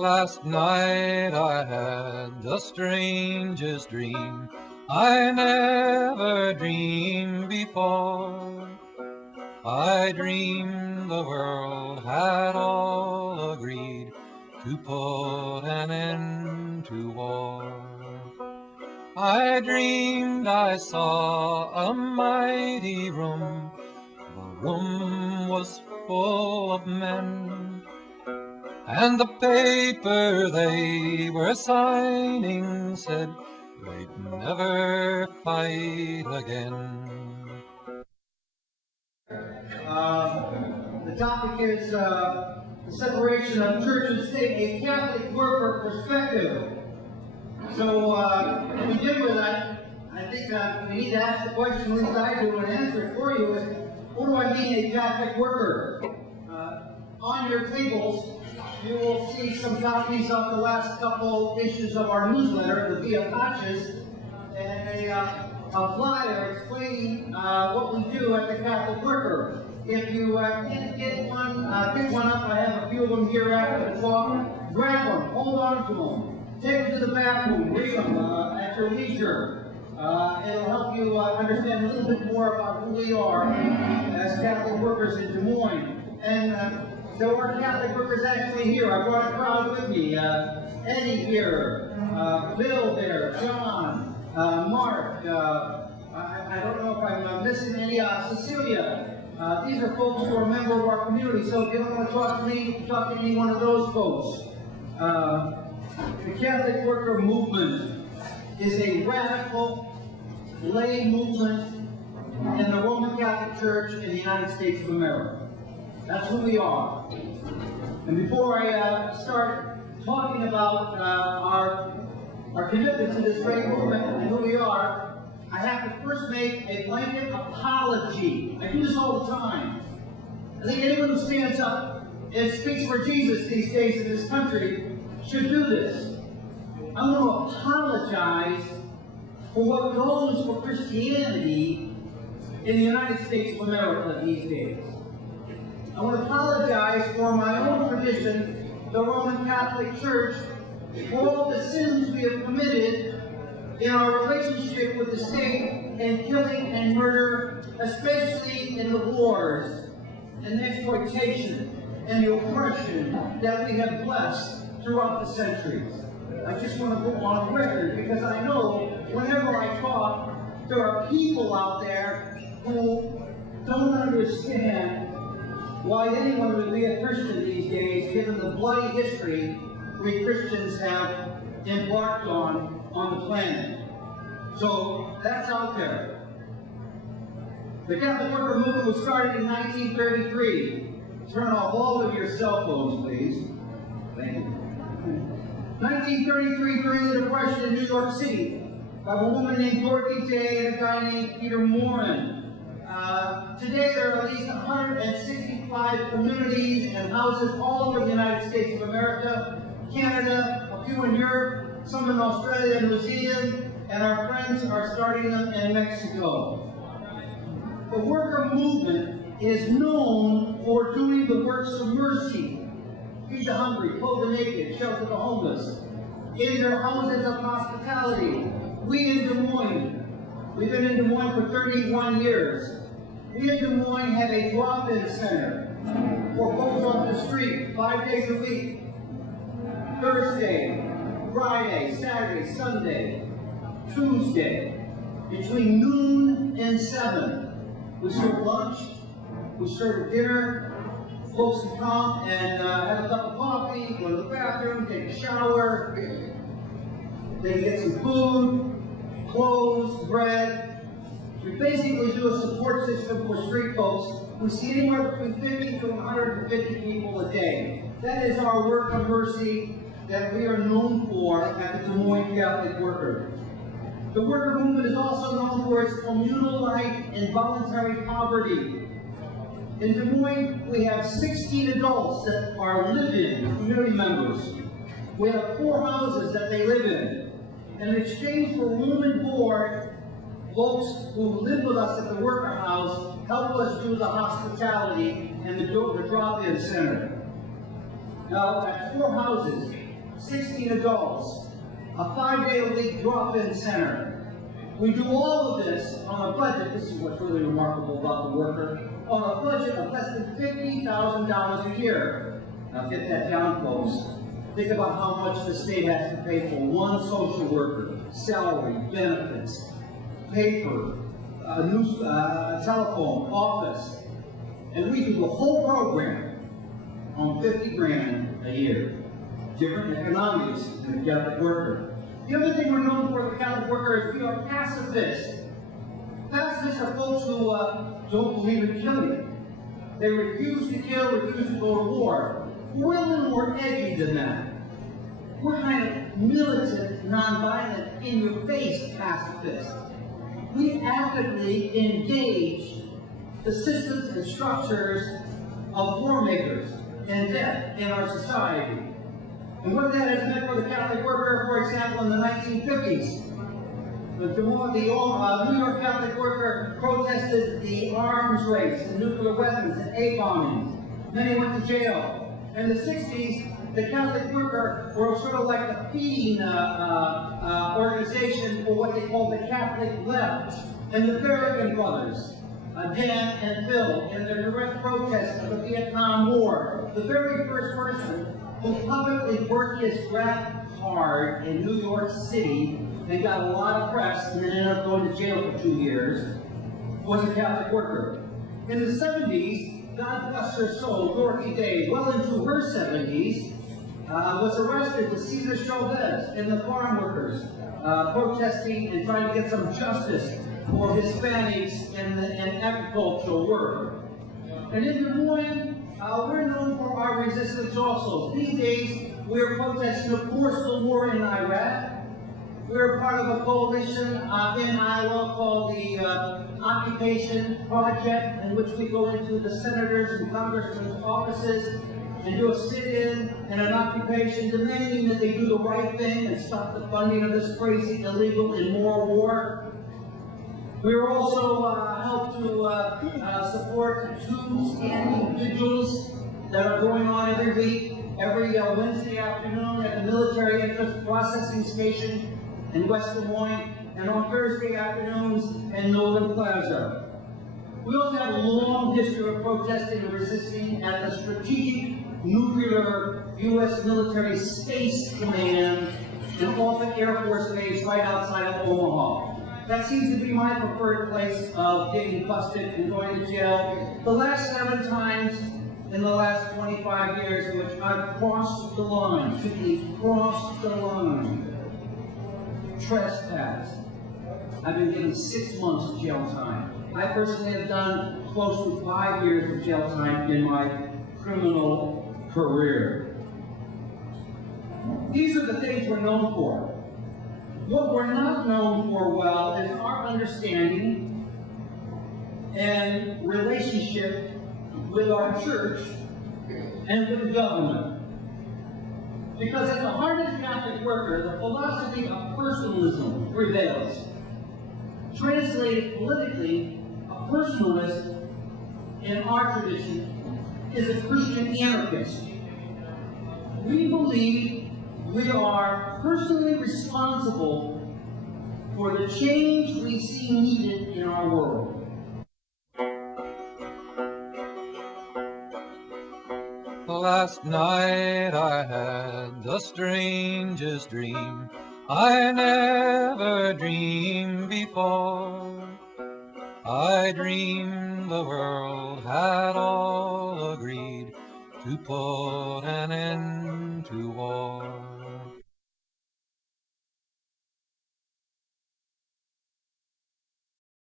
last night I had the strangest dream I never dreamed before. I dreamed the world had all agreed to put an end to war. I dreamed I saw a mighty room. The room was full of men, and the paper they were signing said they'd never fight again. The topic is the separation of church and state, a Catholic worker perspective. So to begin with, I think we need to ask the question, at least I do, and answer it for you, is what do I mean a Catholic worker? On your tables, you will see some copies of the last couple issues of our newsletter, the Via Paces, and a flyer explaining what we do at the Catholic Worker. If you can't get one, pick one up. I have a few of them here after the talk. Grab them, hold on to them, take them to the bathroom, read them at your leisure. It'll help you understand a little bit more about who we are as Catholic workers in Des Moines. And there are Catholic workers actually here. I brought a crowd with me. Eddie here, Bill there, John, Mark, I don't know if I'm missing any, Cecilia. These are folks who are a member of our community, so if you don't want to talk to me, you can talk to any one of those folks. The Catholic Worker Movement is a radical lay movement in the Roman Catholic Church in the United States of America. That's who we are. And before I start talking about our commitment to this great movement and who we are, I have to first make a blanket apology. I do this all the time. I think anyone who stands up and speaks for Jesus these days in this country should do this. I'm going to apologize for what goes for Christianity in the United States of America these days. I want to apologize for my own tradition, the Roman Catholic Church, for all the sins we have committed in our relationship with the state and killing and murder, especially in the wars and the exploitation and the oppression that we have blessed throughout the centuries. I just want to go on record because I know whenever I talk, there are people out there who don't understand why anyone would be a Christian these days, given the bloody history we Christians have embarked on the planet. So that's out there. The Catholic Worker Movement was started in 1933. Turn off all of your cell phones, please. Thank you. 1933, during the Depression in New York City, by a woman named Dorothy Day and a guy named Peter Moines. Today there are at least 165 communities and houses all over the United States of America, Canada, a few in Europe, some in Australia and New Zealand, and our friends are starting them in Mexico. The worker movement is known for doing the works of mercy. Feed the hungry, clothe the naked, shelter the homeless. In their houses of hospitality. We in Des Moines, we've been in Des Moines for 31 years. We in Des Moines have a drop-in center for folks off the street 5 days a week. Thursday, Friday, Saturday, Sunday, Tuesday, between noon and 7. We serve lunch, we serve dinner. Folks can come and have a cup of coffee, go to the bathroom, take a shower. They can get some food, clothes, bread. We basically do a support system for street folks. We see anywhere between 50 to 150 people a day. That is our work of mercy that we are known for at the Des Moines Catholic Worker. The worker movement is also known for its communal life and voluntary poverty. In Des Moines, we have 16 adults that are live-in community members. We have 4 houses that they live in. And in exchange for room and board, folks who live with us at the worker house help us do the hospitality and the drop-in center. Now, at 4 houses, 16 adults, a 5-day-a-week drop-in center. We do all of this on a budget, this is what's really remarkable about the worker, on a budget of less than $50,000 a year. Now get that down, folks. Think about how much the state has to pay for one social worker, salary, benefits, paper, a new telephone, office, and we do the whole program on 50 grand a year. Different economics than the Catholic worker. The other thing we're known for, the Catholic worker, is we are pacifists. Pacifists are folks who don't believe in killing. They refuse to kill, refuse to go to war. We're a little more edgy than that. We're kind of militant, nonviolent, in-your-face pacifists. We actively engage the systems and structures of war makers and death in our society. And what that has meant for the Catholic worker, for example, in the 1950s, the New York Catholic worker protested the arms race and nuclear weapons and A bombings. Many went to jail. In the 60s, the Catholic worker were sort of like the feeding organization for what they called the Catholic left. And the Berrigan brothers, Dan and Phil, in their direct protest of the Vietnam War, the very first person who publicly worked his grab card in New York City and got a lot of press and then ended up going to jail for 2 years, was a Catholic worker. In the 70s, God bless her soul, Dorothy Day, well into her 70s, was arrested with Cesar Chavez and the farm workers, protesting and trying to get some justice for Hispanics in agricultural work. And in Des Moines, we're known for our resistance also. These days, we're protesting, of course, the war in Iraq. We're part of a coalition in Iowa called the Occupation Project, in which we go into the senators and congressmen's offices and do a sit-in and an occupation demanding that they do the right thing and stop the funding of this crazy, illegal, immoral war. We're also helped to support 2 standing vigils that are going on every week, every Wednesday afternoon at the Military Interest Processing Station in West Des Moines, and on Thursday afternoons in Nolan Plaza. We also have a long history of protesting and resisting at the Strategic Nuclear U.S. Military Space Command in Offutt Air Force Base right outside of Omaha. That seems to be my preferred place of getting busted and going to jail. The last 7 times in the last 25 years in which I've crossed the line, simply crossed the line, trespassed, I've been given 6 months of jail time. I personally have done close to 5 years of jail time in my criminal career. These are the things we're known for. What we're not known for well is our understanding and relationship with our church and with the government. Because at the heart of the Catholic worker, the philosophy of personalism prevails. Translated politically, a personalist in our tradition is a Christian anarchist. We believe we are personally responsible for the change we see needed in our world. Last night I had the strangest dream I never dreamed before. I dreamed the world had all agreed to put an end to war.